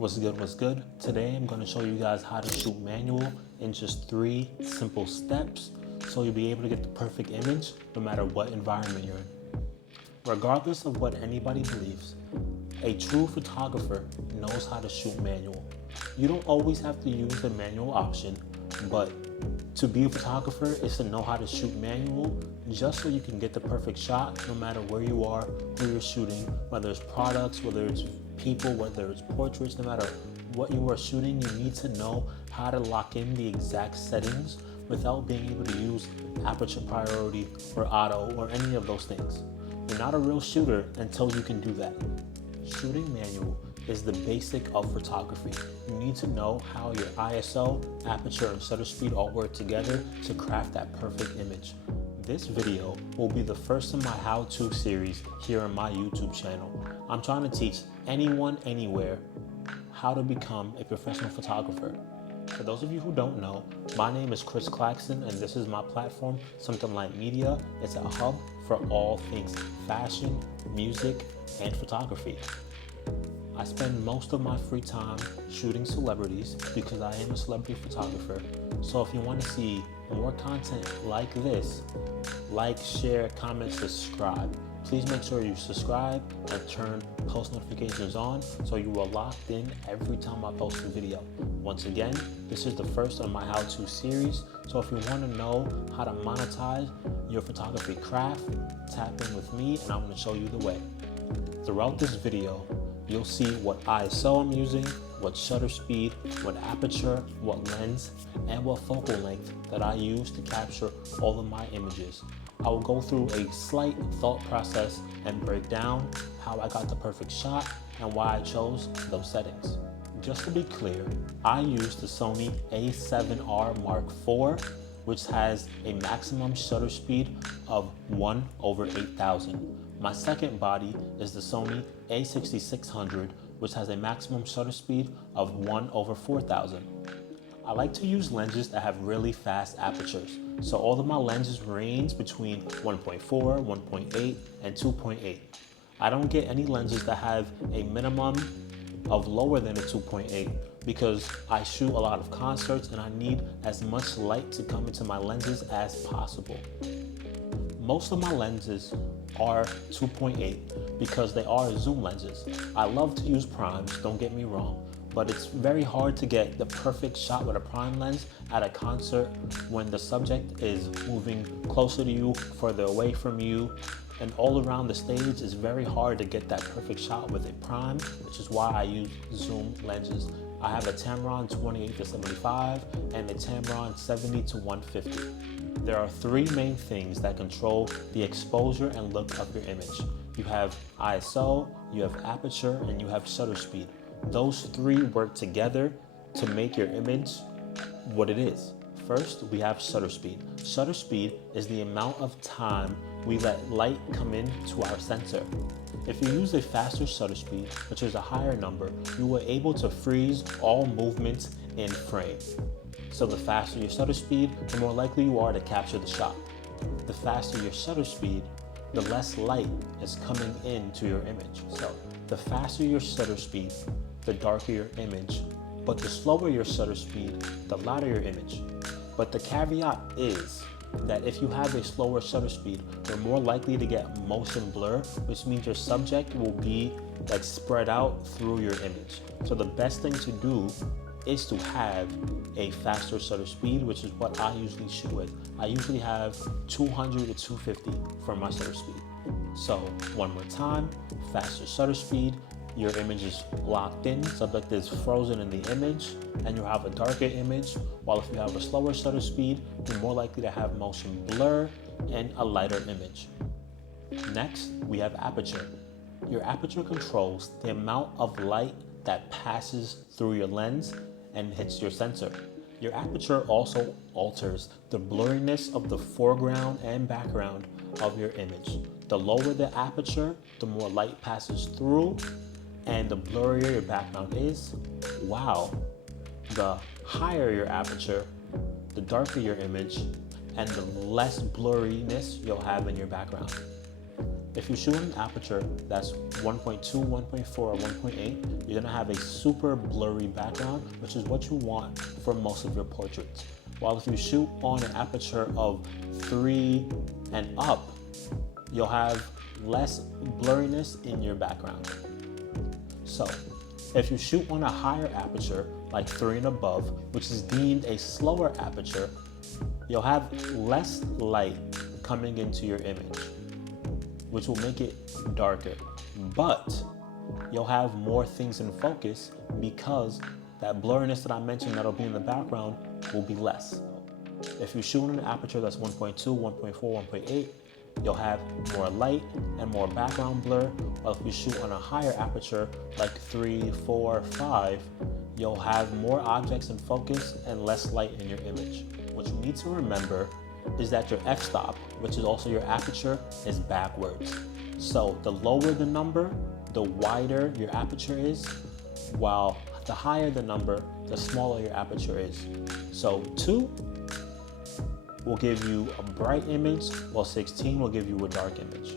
What's good, what's good? Today I'm going to show you guys how to shoot manual in just 3 simple steps so you'll be able to get the perfect image no matter what environment you're in. Regardless of what anybody believes, a true photographer knows how to shoot manual. You don't always have to use the manual option, but to be a photographer is to know how to shoot manual just so you can get the perfect shot no matter where you are, who you're shooting, whether it's products, whether it's people, whether it's portraits, no matter what you are shooting, you need to know how to lock in the exact settings without being able to use aperture priority or auto or any of those things. You're not a real shooter until you can do that. Shooting manual is the basic of photography. You need to know how your ISO, aperture, and shutter speed all work together to craft that perfect image. This video will be the first in my how-to series here on my YouTube channel. I'm trying to teach anyone, anywhere, how to become a professional photographer. For those of you who don't know, my name is CClaxton and this is my platform, Something Like Media. It's a hub for all things fashion, music, and photography. I spend most of my free time shooting celebrities because I am a celebrity photographer. So if you want to see more content like this, like, share, comment, subscribe. Please make sure you subscribe and turn post notifications on so you are locked in every time I post a video. Once again, this is the first of my how-to series, so if you want to know how to monetize your photography craft, tap in with me and I'm going to show you the way. Throughout this video, you'll see what ISO I'm using, what shutter speed, what aperture, what lens, and what focal length that I use to capture all of my images. I will go through a slight thought process and break down how I got the perfect shot and why I chose those settings. Just to be clear, I use the Sony A7R Mark IV, which has a maximum shutter speed of 1/8000. My second body is the Sony A6600, which has a maximum shutter speed of 1/4000. I like to use lenses that have really fast apertures, so all of my lenses range between 1.4, 1.8, and 2.8. I don't get any lenses that have a minimum of lower than a 2.8 because I shoot a lot of concerts and I need as much light to come into my lenses as possible. Most of my lenses are 2.8 because they are zoom lenses. I love to use primes, don't get me wrong, but it's very hard to get the perfect shot with a prime lens at a concert when the subject is moving closer to you, further away from you, and all around the stage. It's very hard to get that perfect shot with a prime, which is why I use zoom lenses. I have a Tamron 28-75 and a Tamron 70-150. There are 3 main things that control the exposure and look of your image. You have ISO, you have aperture, and you have shutter speed. Those 3 work together to make your image what it is. First, we have shutter speed. Shutter speed is the amount of time we let light come in to our sensor. If you use a faster shutter speed, which is a higher number, you are able to freeze all movements in frame. So the faster your shutter speed, the more likely you are to capture the shot. The faster your shutter speed, the less light is coming into your image. So the faster your shutter speed, the darker your image, but the slower your shutter speed, the lighter your image. But the caveat is that if you have a slower shutter speed, you're more likely to get motion blur, which means your subject will be like spread out through your image. So the best thing to do is to have a faster shutter speed, which is what I usually shoot with. I usually have 200 to 250 for my shutter speed. So one more time, faster shutter speed, your image is locked in, subject is frozen in the image, and you have a darker image, while if you have a slower shutter speed, you're more likely to have motion blur and a lighter image. Next, we have aperture. Your aperture controls the amount of light that passes through your lens and hits your sensor. Your aperture also alters the blurriness of the foreground and background of your image. The lower the aperture, the more light passes through, and the blurrier your background is. Wow. The higher your aperture, the darker your image, and the less blurriness you'll have in your background. If you shoot an aperture that's 1.2, 1.4, or 1.8, you're gonna have a super blurry background, which is what you want for most of your portraits. While if you shoot on an aperture of 3 and up, you'll have less blurriness in your background. So, if you shoot on a higher aperture, like 3 and above, which is deemed a slower aperture, you'll have less light coming into your image, which will make it darker. But you'll have more things in focus because that blurriness that I mentioned that'll be in the background will be less. If you shoot on an aperture that's 1.2, 1.4, 1.8, you'll have more light and more background blur. While if you shoot on a higher aperture like 3, 4, 5, you'll have more objects in focus and less light in your image. What you need to remember is that your f-stop, which is also your aperture, is backwards. So the lower the number, the wider your aperture is, while the higher the number, the smaller your aperture is. So 2 will give you a bright image, while 16 will give you a dark image.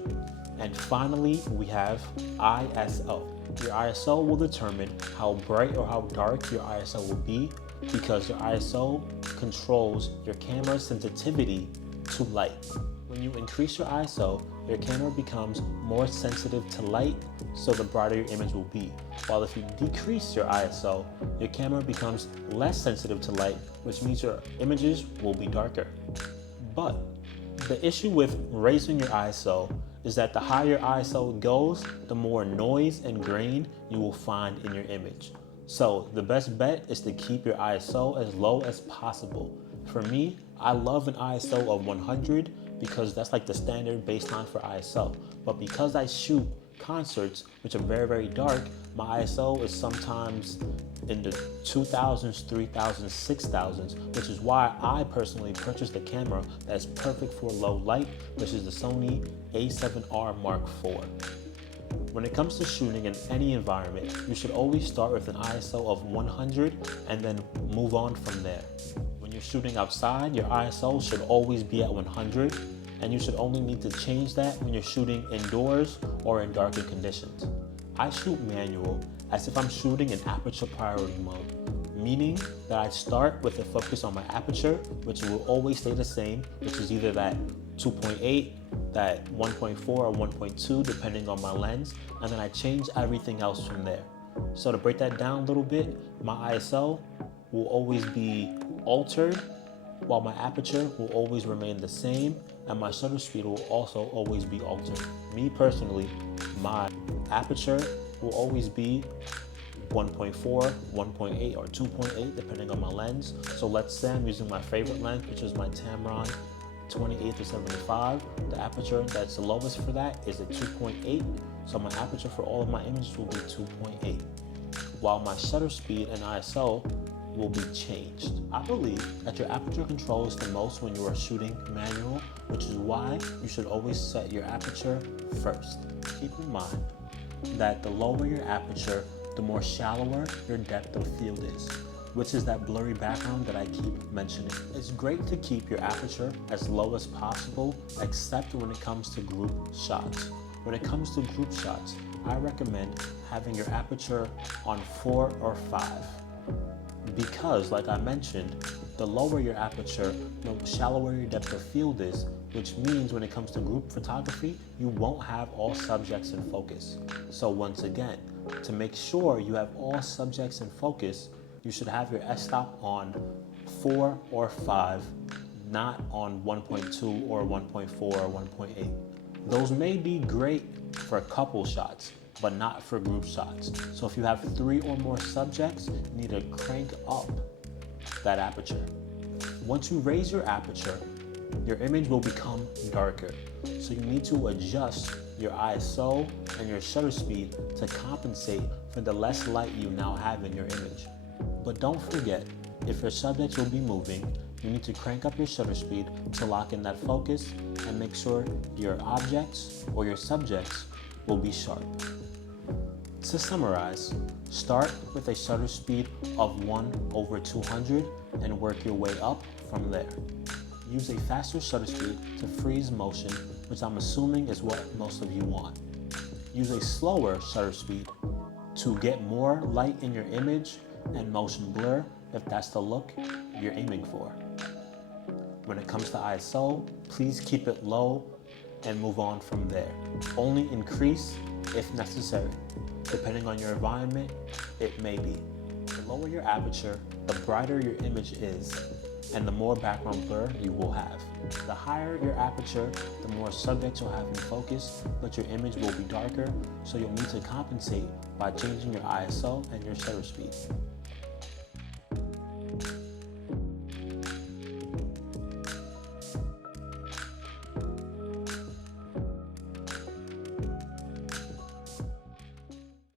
And finally, we have ISO. Your ISO will determine how bright or how dark your ISO will be, because your ISO controls your camera's sensitivity to light. When you increase your ISO, your camera becomes more sensitive to light, so the brighter your image will be. While if you decrease your ISO, your camera becomes less sensitive to light, which means your images will be darker. But the issue with raising your ISO is that the higher ISO goes, the more noise and grain you will find in your image. So the best bet is to keep your ISO as low as possible. For me, I love an ISO of 100 because that's like the standard baseline for ISO. But because I shoot concerts, which are very, very dark, my ISO is sometimes in the 2000s, 3000s, 6000s, which is why I personally purchased a camera that's perfect for low light, which is the Sony A7R Mark IV. When it comes to shooting in any environment, you should always start with an ISO of 100 and then move on from there. When you're shooting outside, your ISO should always be at 100, and you should only need to change that when you're shooting indoors or in darker conditions. I shoot manual as if I'm shooting in aperture priority mode, meaning that I start with a focus on my aperture, which will always stay the same, which is either that 2.8, that 1.4 or 1.2 depending on my lens, and then I change everything else from there. So to break that down a little bit, my ISO will always be altered, while my aperture will always remain the same, and my shutter speed will also always be altered. Me personally, my aperture will always be 1.4, 1.8, or 2.8 depending on my lens. So let's say I'm using my favorite lens, which is my Tamron 28-75. The aperture that's the lowest for that is at 2.8. So my aperture for all of my images will be 2.8, while my shutter speed and ISO will be changed. I believe that your aperture controls the most when you are shooting manual, which is why you should always set your aperture first. Keep in mind that the lower your aperture, the more shallower your depth of field is, which is that blurry background that I keep mentioning. It's great to keep your aperture as low as possible, except when it comes to group shots. When it comes to group shots, I recommend having your aperture on 4 or 5. Because, like I mentioned, the lower your aperture, the shallower your depth of field is, which means when it comes to group photography, you won't have all subjects in focus. So once again, to make sure you have all subjects in focus, you should have your f-stop on 4 or 5, not on 1.2 or 1.4 or 1.8. Those may be great for couple shots, but not for group shots. So if you have 3 or more subjects, you need to crank up that aperture. Once you raise your aperture, your image will become darker. So you need to adjust your ISO and your shutter speed to compensate for the less light you now have in your image. But don't forget, if your subjects will be moving, you need to crank up your shutter speed to lock in that focus and make sure your objects or your subjects will be sharp. To summarize, start with a shutter speed of 1/200 and work your way up from there. Use a faster shutter speed to freeze motion, which I'm assuming is what most of you want. Use a slower shutter speed to get more light in your image and motion blur if that's the look you're aiming for. When it comes to ISO, please keep it low and move on from there. Only increase if necessary. Depending on your environment, it may be. The lower your aperture, the brighter your image is, and the more background blur you will have. The higher your aperture, the more subject you'll have in focus, but your image will be darker, so you'll need to compensate by changing your ISO and your shutter speed.